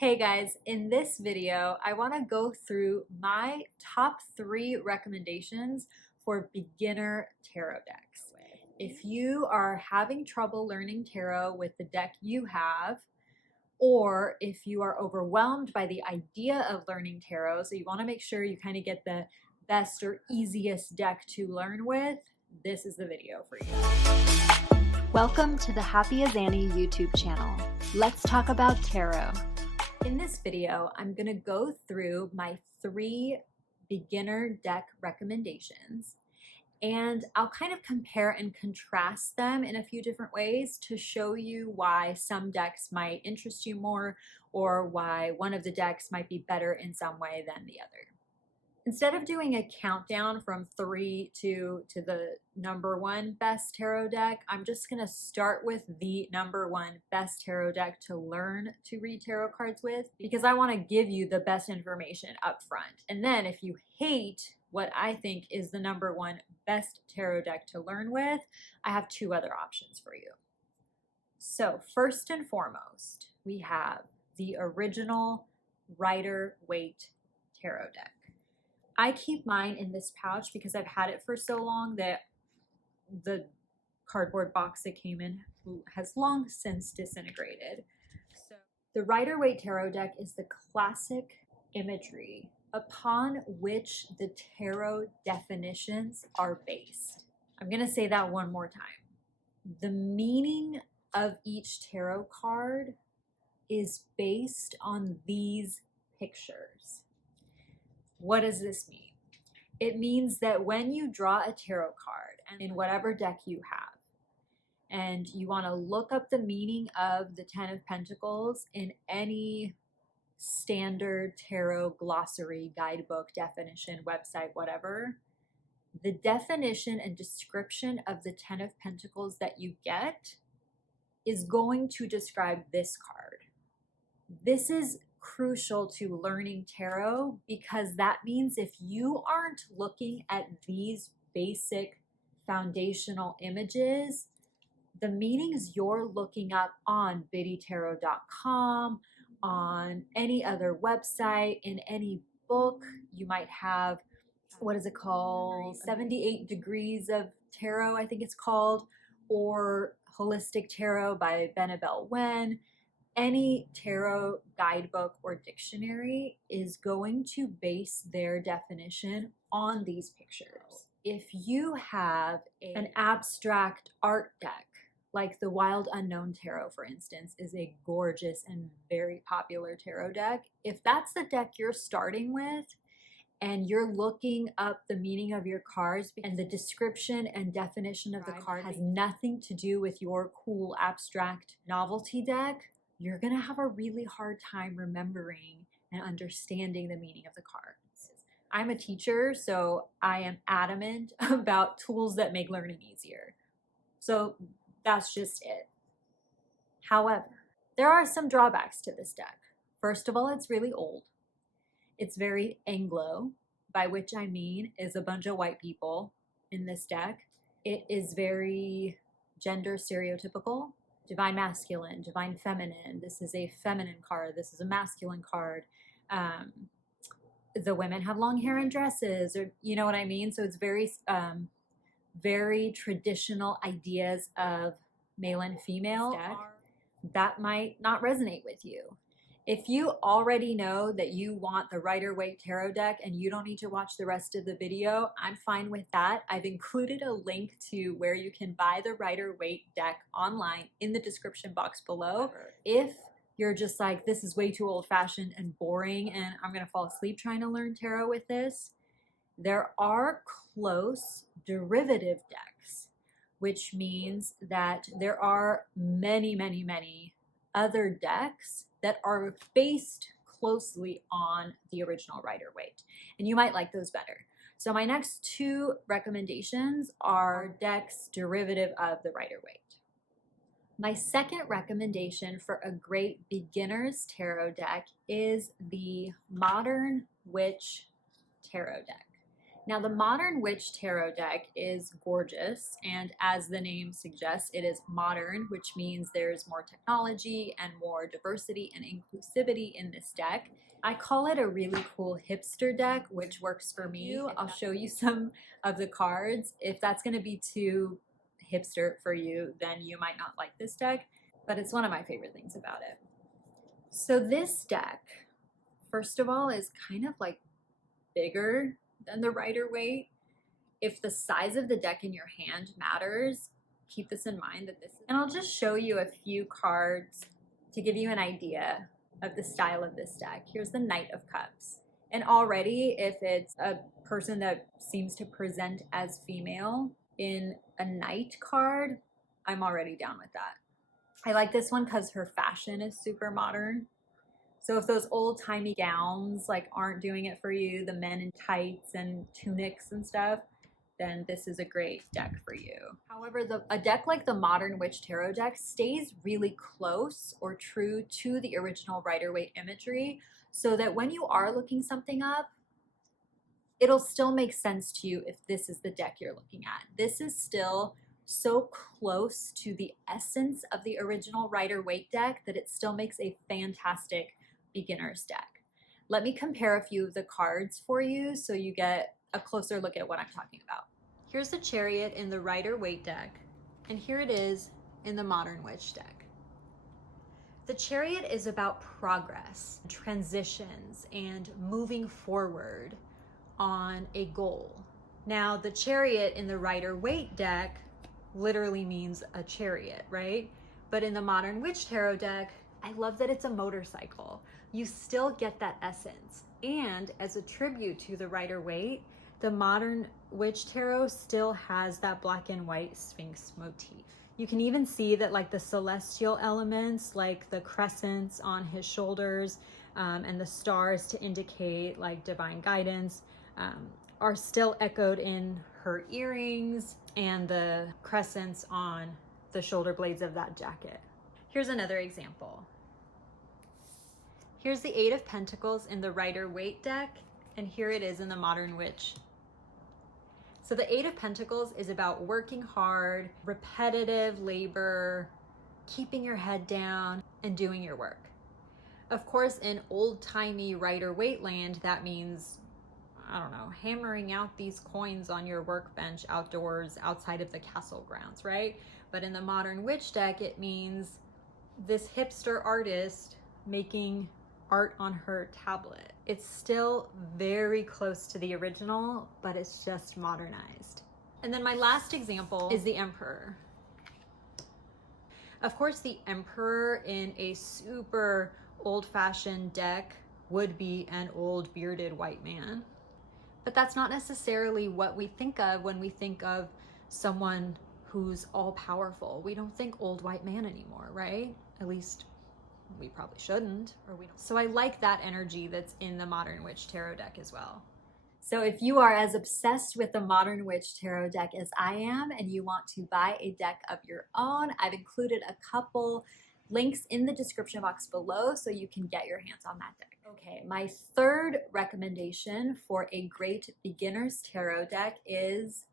Hey guys, in this video, I want to go through my top 3 recommendations for beginner tarot decks. If you are having trouble learning tarot with the deck you have, or if you are overwhelmed by the idea of learning tarot, so you want to make sure you kind of get the best or easiest deck to learn with, this is the video for you. Welcome to the Happy as Annie YouTube channel. Let's talk about tarot. In this video, I'm going to go through my 3 beginner deck recommendations, and I'll kind of compare and contrast them in a few different ways to show you why some decks might interest you more or why one of the decks might be better in some way than the other. Instead of doing a countdown from 3 to the number 1 best tarot deck, I'm just going to start with the number 1 best tarot deck to learn to read tarot cards with, because I want to give you the best information up front. And then if you hate what I think is the number 1 best tarot deck to learn with, I have 2 other options for you. So first and foremost, we have the original Rider-Waite tarot deck. I keep mine in this pouch because I've had it for so long that the cardboard box it came in has long since disintegrated. So the Rider-Waite tarot deck is the classic imagery upon which the tarot definitions are based. I'm going to say that one more time. The meaning of each tarot card is based on these pictures. What does this mean? It means that when you draw a tarot card, and in whatever deck you have, and you want to look up the meaning of the 10 of Pentacles in any standard tarot glossary, guidebook, definition, website, whatever, the definition and description of the 10 of Pentacles that you get is going to describe this card. This is crucial to learning tarot because that means if you aren't looking at these basic foundational images, the meanings you're looking up on biddytarot.com, on any other website, in any book, you might have, what is it called? 78 Degrees of Tarot, I think it's called, or Holistic Tarot by Benabel Wen. Any tarot guidebook or dictionary is going to base their definition on these pictures. If you have an abstract art deck, like the Wild Unknown Tarot, for instance, is a gorgeous and very popular tarot deck. If that's the deck you're starting with, and you're looking up the meaning of your cards, and the description and definition of the card has nothing to do with your cool abstract novelty deck, you're going to have a really hard time remembering and understanding the meaning of the cards. I'm a teacher, so I am adamant about tools that make learning easier. So that's just it. However, there are some drawbacks to this deck. First of all, it's really old. It's very Anglo, by which I mean is a bunch of white people in this deck. It is very gender stereotypical. Divine masculine, divine feminine. This is a feminine card. This is a masculine card. The women have long hair and dresses, or you know what I mean? So it's very, very traditional ideas of male and female deck. That might not resonate with you. If you already know that you want the Rider-Waite tarot deck and you don't need to watch the rest of the video, I'm fine with that. I've included a link to where you can buy the Rider-Waite deck online in the description box below. If you're just like, this is way too old-fashioned and boring and I'm going to fall asleep trying to learn tarot with this, there are close derivative decks, which means that there are many, many, many other decks that are based closely on the original Rider-Waite, and you might like those better. So my next 2 recommendations are decks derivative of the Rider-Waite. My second recommendation for a great beginner's tarot deck is the Modern Witch tarot deck. Now, the Modern Witch Tarot deck is gorgeous, and as the name suggests, it is modern, which means there's more technology and more diversity and inclusivity in this deck. I call it a really cool hipster deck, which works for me. I'll show you some of the cards. If that's going to be too hipster for you, then you might not like this deck, but it's one of my favorite things about it. So this deck, first of all, is kind of like bigger than the Rider-Waite. If the size of the deck in your hand matters, keep this in mind that this is, and I'll just show you a few cards to give you an idea of the style of this deck. Here's the Knight of Cups. And already, if it's a person that seems to present as female in a knight card, I'm already down with that. I like this one because her fashion is super modern. So if those old-timey gowns like aren't doing it for you, the men in tights and tunics and stuff, then this is a great deck for you. However, a deck like the Modern Witch Tarot deck stays really close or true to the original Rider-Waite imagery, so that when you are looking something up, it'll still make sense to you if this is the deck you're looking at. This is still so close to the essence of the original Rider-Waite deck that it still makes a fantastic beginner's deck. Let me compare a few of the cards for you so you get a closer look at what I'm talking about. Here's the Chariot in the Rider-Waite deck, and here it is in the Modern Witch deck. The Chariot is about progress, transitions, and moving forward on a goal. Now, the Chariot in the Rider-Waite deck literally means a chariot, right? But in the Modern Witch Tarot deck, I love that it's a motorcycle. You still get that essence. And as a tribute to the Rider-Waite, the Modern Witch Tarot still has that black and white Sphinx motif. You can even see that like the celestial elements, like the crescents on his shoulders and the stars to indicate like divine guidance, are still echoed in her earrings and the crescents on the shoulder blades of that jacket. Here's another example. Here's the Eight of Pentacles in the Rider-Waite deck, and here it is in the Modern Witch. So the Eight of Pentacles is about working hard, repetitive labor, keeping your head down, and doing your work. Of course, in old-timey Rider-Waite land, that means, I don't know, hammering out these coins on your workbench outdoors outside of the castle grounds, right? But in the Modern Witch deck, it means this hipster artist making art on her tablet. It's still very close to the original, but it's just modernized. And then my last example is the Emperor. Of course, the Emperor in a super old-fashioned deck would be an old bearded white man. But that's not necessarily what we think of when we think of someone who's all-powerful. We don't think old white man anymore, right? At least we probably shouldn't, or we don't. So I like that energy that's in the Modern Witch Tarot deck as well. So if you are as obsessed with the Modern Witch Tarot deck as I am, and you want to buy a deck of your own, I've included a couple links in the description box below so you can get your hands on that deck. Okay, my third recommendation for a great beginner's tarot deck is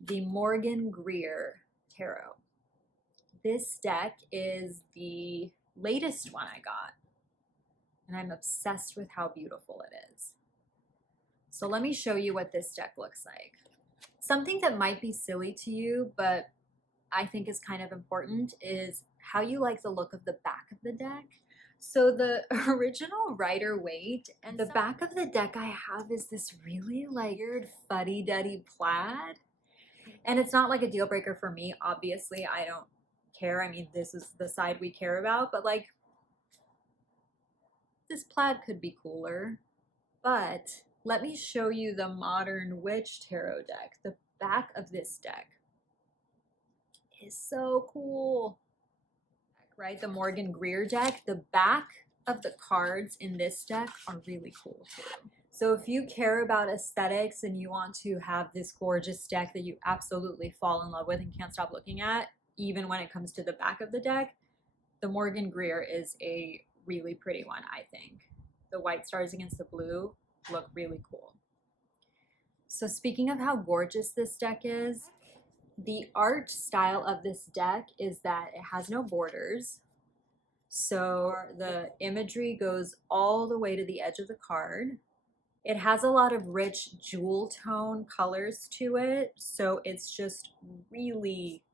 the Morgan-Greer Tarot. This deck is the latest one I got, and I'm obsessed with how beautiful it is. So let me show you what this deck looks like. Something that might be silly to you, but I think is kind of important, is how you like the look of the back of the deck. So the original Rider-Waite, and the back of the deck I have is this really like weird fuddy-duddy plaid. And it's not like a deal breaker for me, obviously. I don't care. I mean, this is the side we care about, but like this plaid could be cooler. But let me show you the Modern Witch Tarot deck. The back of this deck is so cool, right? The Morgan-Greer deck, the back of the cards in this deck are really cool too. So if you care about aesthetics and you want to have this gorgeous deck that you absolutely fall in love with and can't stop looking at, even when it comes to the back of the deck, the Morgan-Greer is a really pretty one, I think. The white stars against the blue look really cool. So speaking of how gorgeous this deck is, the art style of this deck is that it has no borders. So the imagery goes all the way to the edge of the card. It has a lot of rich jewel tone colors to it, so it's just really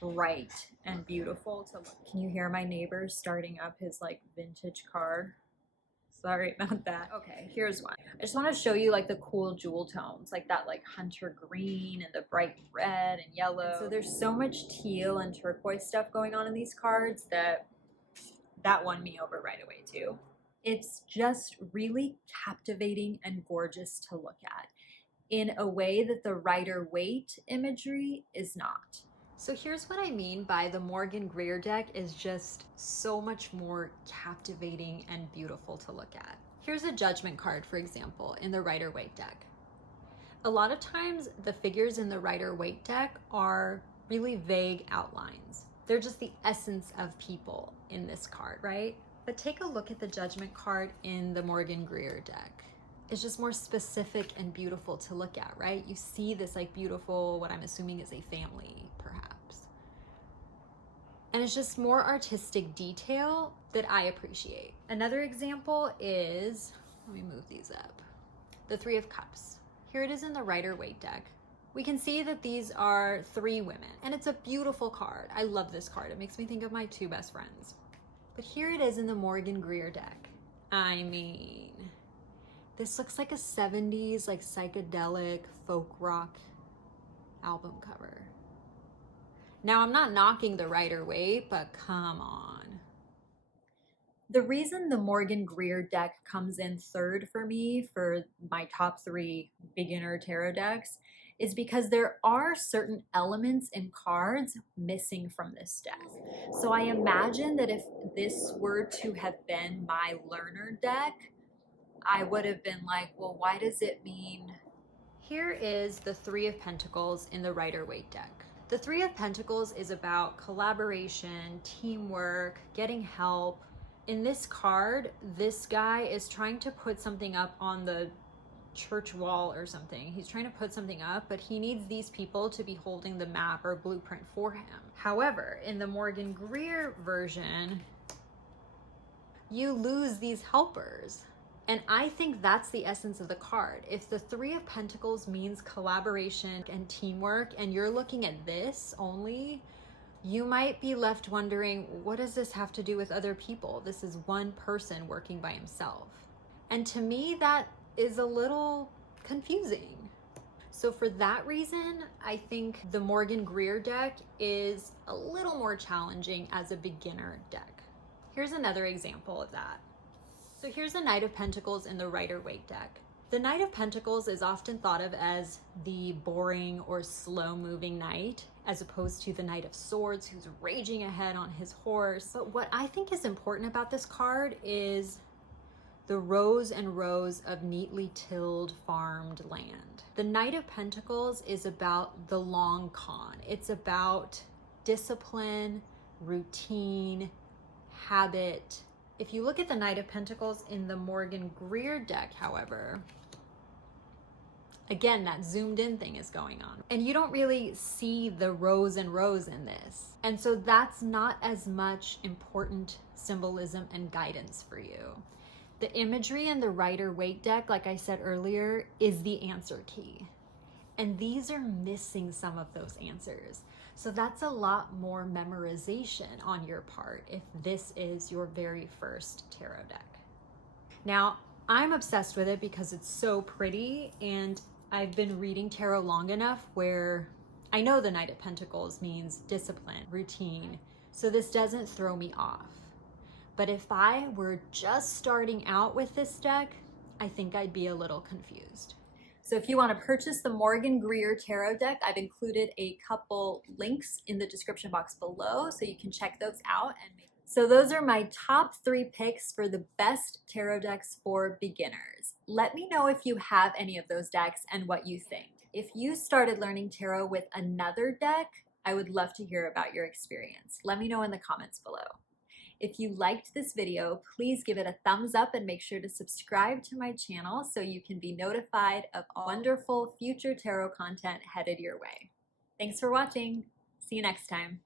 bright and beautiful to look. Can you hear my neighbor starting up his like vintage car? Sorry about that. Okay, here's one. I just want to show you like the cool jewel tones, like that like hunter green and the bright red and yellow. And so there's so much teal and turquoise stuff going on in these cards that won me over right away too. It's just really captivating and gorgeous to look at in a way that the Rider-Waite imagery is not. So here's what I mean by the Morgan-Greer deck is just so much more captivating and beautiful to look at. Here's a judgment card, for example, in the Rider-Waite deck. A lot of times the figures in the Rider-Waite deck are really vague outlines. They're just the essence of people in this card, right? But take a look at the judgment card in the Morgan-Greer deck. It's just more specific and beautiful to look at, right? You see this like beautiful, what I'm assuming is a family, perhaps. And it's just more artistic detail that I appreciate. Another example is, let me move these up, the Three of Cups. Here it is in the Rider-Waite deck. We can see that these are three women, and it's a beautiful card. I love this card. It makes me think of my two best friends. But here it is in the Morgan-Greer deck. I mean, this looks like a 70s, like psychedelic folk rock album cover. Now, I'm not knocking the Rider-Waite, but come on. The reason the Morgan-Greer deck comes in third for me for my top 3 beginner tarot decks is because there are certain elements and cards missing from this deck. So I imagine that if this were to have been my learner deck, I would have been like, well, why does it mean? Here is the Three of Pentacles in the Rider-Waite deck. The Three of Pentacles is about collaboration, teamwork, getting help. In this card, this guy is trying to put something up on the church wall or something. He's trying to put something up, but he needs these people to be holding the map or blueprint for him. However, in the Morgan-Greer version, you lose these helpers. And I think that's the essence of the card. If the Three of Pentacles means collaboration and teamwork, and you're looking at this only, you might be left wondering, what does this have to do with other people? This is one person working by himself. And to me, that is a little confusing. So for that reason, I think the Morgan-Greer deck is a little more challenging as a beginner deck. Here's another example of that. So here's the Knight of Pentacles in the Rider-Waite deck. The Knight of Pentacles is often thought of as the boring or slow-moving knight, as opposed to the Knight of Swords, who's raging ahead on his horse. But what I think is important about this card is the rows and rows of neatly tilled, farmed land. The Knight of Pentacles is about the long con. It's about discipline, routine, habit. If you look at the Knight of Pentacles in the Morgan-Greer deck, however, again, that zoomed in thing is going on. And you don't really see the rows and rows in this. And so that's not as much important symbolism and guidance for you. The imagery in the Rider-Waite deck, like I said earlier, is the answer key. And these are missing some of those answers. So that's a lot more memorization on your part if this is your very first tarot deck. Now, I'm obsessed with it because it's so pretty, and I've been reading tarot long enough where I know the Knight of Pentacles means discipline, routine, so this doesn't throw me off. But if I were just starting out with this deck, I think I'd be a little confused. So if you want to purchase the Morgan-Greer tarot deck, I've included a couple links in the description box below so you can check those out. So those are my top 3 picks for the best tarot decks for beginners. Let me know if you have any of those decks and what you think. If you started learning tarot with another deck, I would love to hear about your experience. Let me know in the comments below. If you liked this video, please give it a thumbs up and make sure to subscribe to my channel so you can be notified of wonderful future tarot content headed your way. Thanks for watching. See you next time.